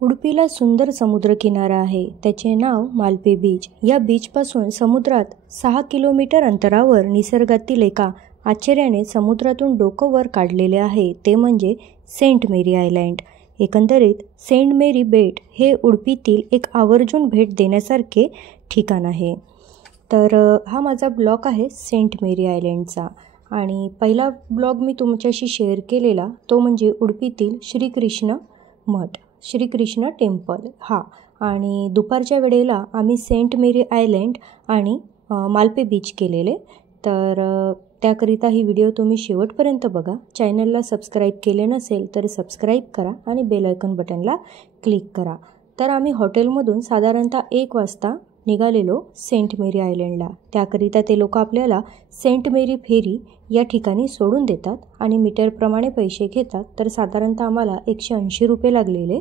उडुपीला सुंदर समुद्रकिनारा आहे. त्याचे नाव मालपे बीच. या बीचपासून समुद्रात 6 किलोमीटर अंतरावर निसर्गातील एका आश्चर्याने समुद्रातून डोकं वर काढलेले आहे, ते म्हणजे सेंट मेरी आयलँड. एकंदरीत सेंट मेरी बेट हे उडुपीतील एक आवर्जून भेट देण्यासारखे ठिकाण आहे. तर हा माझा ब्लॉग आहे सेंट मेरी आयलँडचा. आणि पहिला ब्लॉग मी तुमच्याशी शेअर केलेला तो म्हणजे उडुपीतील श्रीकृष्ण मठ, श्रीकृष्ण टेम्पल हा. आणि दुपारच्या वेळेला आम्ही सेंट मेरी आयलँड आणि मालपे बीच केलेले. तर त्याकरिता ही व्हिडिओ तुम्ही शेवटपर्यंत बघा. चॅनलला सबस्क्राईब केले नसेल तर सबस्क्राईब करा आणि बेल आयकॉन बटनला क्लिक करा. तर आम्ही हॉटेलमधून साधारणतः 1 वाजता निघालेलो सेंट मेरी आयलँडला. त्याकरिता ते लोक आपल्याला सेंट मेरी फेरी या ठिकाणी सोडून देतात आणि मीटरप्रमाणे पैसे घेतात. तर साधारणतः आम्हाला 180 रुपये लागलेले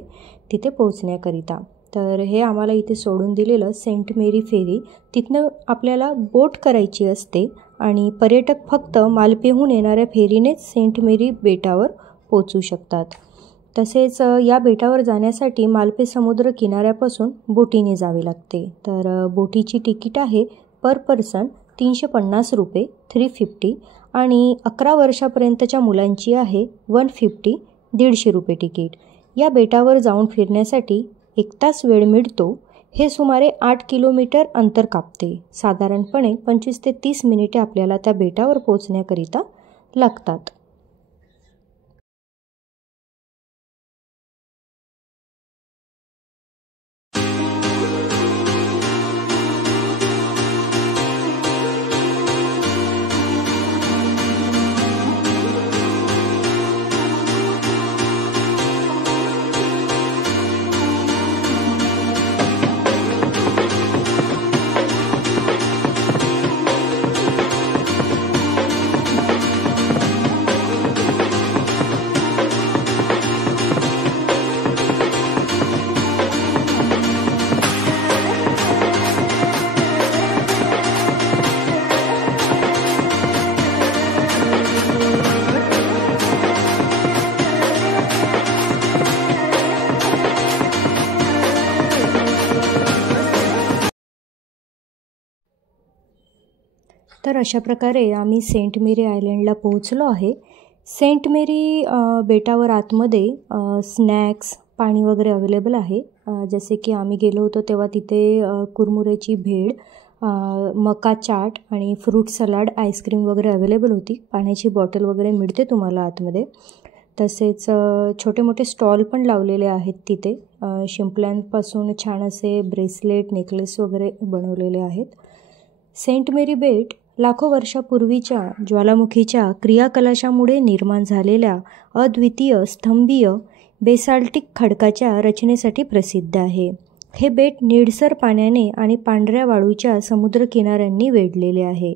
तिथे पोहोचण्याकरिता. तर हे आम्हाला इथे सोडून दिलेलं सेंट मेरी फेरी. तिथनं आपल्याला बोट करायची असते आणि पर्यटक फक्त मालपेहून येणाऱ्या फेरीनेच सेंट मेरी बेटावर पोहोचू शकतात. तसेच या बेटावर जाण्यासाठी मालपे समुद्र किनाऱ्यापासून बोटीने जावे लागते. तर बोटीची तिकीट आहे पर पर्सन 350 रुपये 350 आणि 11 वर्षापर्यंतच्या मुलांची आहे 150 150 रुपये तिकीट. या बेटावर जाऊन फिरण्यासाठी 1 तास वेळ मिळतो. हे सुमारे 8 किलोमीटर अंतर कापते. साधारणपणे 25 ते 30 मिनिटे आपल्याला त्या बेटावर पोहोचण्याकरिता लागतात. तर अशा प्रकारे आम्ही सेंट मेरी आयलँडला पोहोचलो आहे. सेंट मेरी बेटावर आतमध्ये स्नॅक्स, पाणी वगैरे अवेलेबल आहे. जसे की आम्ही गेलो होतो तेव्हा तिथे कुरमुऱ्याची भेळ, मका चाट आणि फ्रूट सलाड, आईस्क्रीम वगैरे अवेलेबल होती. पाण्याची बॉटल वगैरे मिळते तुम्हाला आतमध्ये. तसेच छोटे मोठे स्टॉल पण लावलेले आहेत तिथे. शिंपल्यांपासून छान असे ब्रेसलेट, नेकलेस वगैरे बनवलेले आहेत. सेंट मेरी बेट लाखो वर्षापूर्वीच्या ज्वालामुखीच्या क्रियाकलाशामुळे निर्माण झालेल्या अद्वितीय स्तंभीय बेसाल्टिक खडकाच्या रचनेसाठी प्रसिद्ध आहे. हे बेट निळसर पाण्याने आणि पांढऱ्या वाळूच्या समुद्रकिनाऱ्यांनी वेढलेले आहे.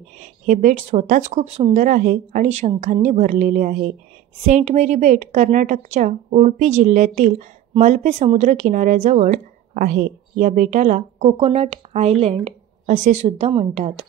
हे बेट स्वतःच खूप सुंदर आहे आणि शंखांनी भरलेले आहे. सेंट मेरी बेट कर्नाटकच्या उडुपी जिल्ह्यातील मलपे समुद्रकिनाऱ्याजवळ आहे. या बेटाला कोकोनट आयलँड असे सुद्धा म्हणतात.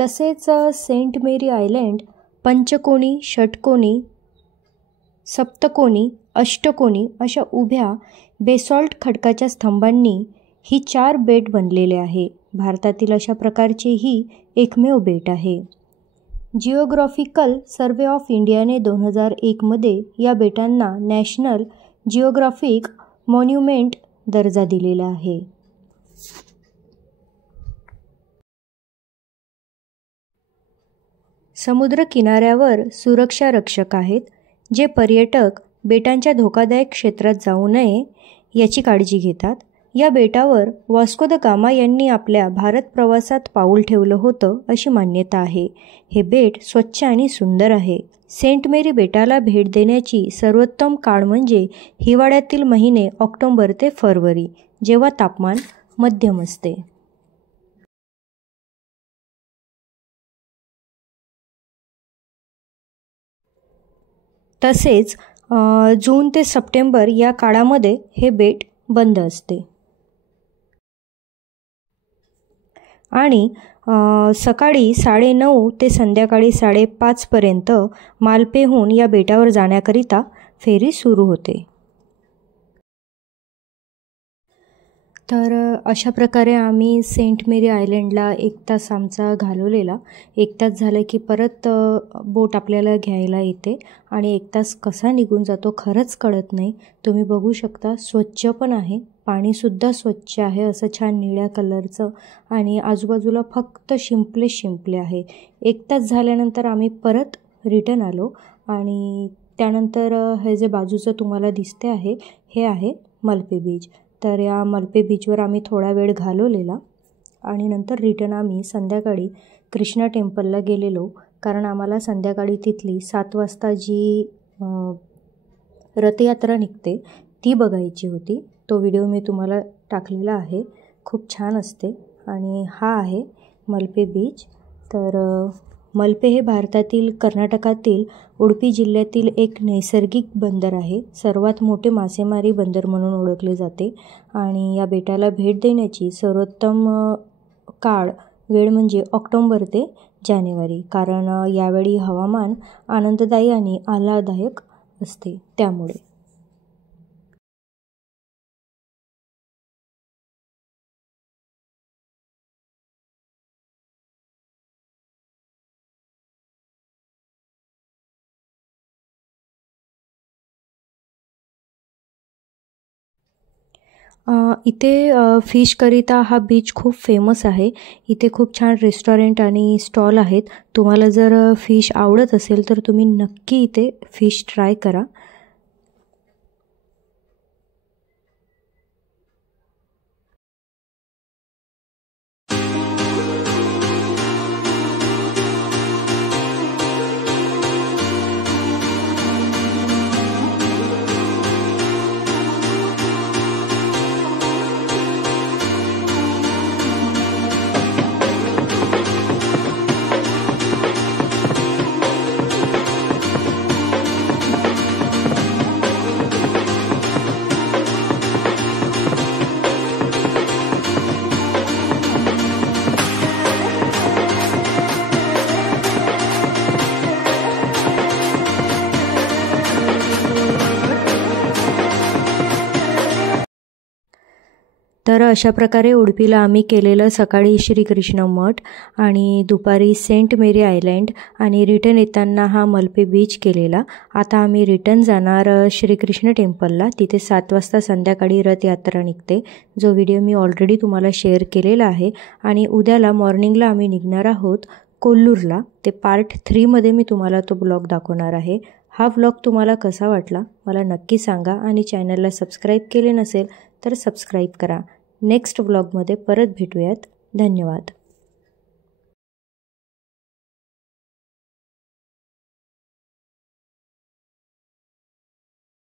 तसेच सेंट मेरी आयलँड पंचकोनी, षटकोनी, सप्तकोनी, अष्टकोनी अशा उभ्या बेसॉल्ट खडकाच्या स्तंभांनी ही 4 बेट बनलेले आहे. भारतातील अशा प्रकारचे ही एकमेव बेट आहे. जिओग्राफिकल सर्वे ऑफ इंडियाने 2001मध्ये या बेटांना नॅशनल जिओग्राफिक मॉन्युमेंट दर्जा दिलेला आहे. समुद्र किनाऱ्यावर सुरक्षा रक्षक आहेत, जे पर्यटक बेटांच्या धोकादायक क्षेत्रात जाऊ नये याची काळजी घेतात. या बेटावर वास्को द गामा यांनी आपल्या भारत प्रवासात पाऊल ठेवलं होतं अशी मान्यता आहे. हे बेट स्वच्छ आणि सुंदर आहे. सेंट मेरी बेटाला भेट देण्याची सर्वोत्तम काळ म्हणजे हिवाळ्यातील महिने ऑक्टोबर ते फरवरी, जेव्हा तापमान मध्यम असते. तसेच जून ते सप्टेंबर या काळामध्ये हे बेट बंद असते. आणि सकाळी 9:30 ते संध्याकाळी 5:30पर्यंत मालपेहून या बेटावर जाण्याकरिता फेरी सुरू होते. तर अशा प्रकारे आम्ही सेंट मेरी आयलंडला 1 तास आमचा घालवलेला. 1 तास झालं की परत बोट आपल्याला घ्यायला येते आणि 1 तास कसा निघून जातो खरंच कळत नाही. तुम्ही बघू शकता, स्वच्छ पण आहे, पाणीसुद्धा स्वच्छ आहे, असं छान निळ्या कलरचं, आणि आजूबाजूला फक्त शिंपले आहे. 1 तास झाल्यानंतर आम्ही परत रिटर्न आलो आणि त्यानंतर हे जे बाजूचं तुम्हाला दिसते आहे, हे आहे मल्पे बीच. तर या मल्पे बीचवर आम्ही थोडा वेळ घालवलेला आणि नंतर रिटर्न आम्ही संध्याकाळी कृष्णा टेम्पलला गेलेलो, कारण आम्हाला संध्याकाळी तिथली 7 वाजता जी रथयात्रा निघते ती बघायची होती. तो व्हिडिओ मी तुम्हाला टाकलेला आहे, खूप छान असते. आणि हा आहे मल्पे बीच. तर मल्पे हे भारतातील कर्नाटकातील उडुपी जिल्ह्यातील एक नैसर्गिक बंदर आहे. सर्वात मोठे मासेमारी बंदर म्हणून ओळखले जाते आणि या बेटाला भेट देण्याची सर्वोत्तम वेळ म्हणजे ऑक्टोबर ते जानेवारी, कारण यावेळी हवामान आनंददायी आणि आल्हाददायक असते त्यामुळे. इथे फिशकरिता हा बीच खूप फेमस आहे. इथे खूप छान रेस्टॉरंट आणि स्टॉल आहेत. तुम्हाला जर फिश आवडत असेल तर तुम्ही नक्की इथे फिश ट्राय करा. तर अशा प्रकारे उडुपीला आम्ही केलेलं सकाळी श्रीकृष्ण मठ आणि दुपारी सेंट मेरी आयलँड आणि रिटर्न येताना हा मल्पे बीच केलेला. आता आम्ही रिटर्न जाणार श्रीकृष्ण टेम्पलला. तिथे 7 वाजता संध्याकाळी रथयात्रा निघते, जो व्हिडिओ मी ऑलरेडी तुम्हाला शेअर केलेला आहे. आणि उद्याला मॉर्निंगला आम्ही निघणार आहोत कोल्लूरला. ते पार्ट 3मध्ये मी तुम्हाला तो ब्लॉग दाखवणार आहे. हा ब्लॉग तुम्हाला कसा वाटला मला नक्की सांगा आणि चॅनलला सबस्क्राईब केले नसेल तर सबस्क्राईब करा. नेक्स्ट ब्लॉगमध्ये परत भेटूयात. धन्यवाद.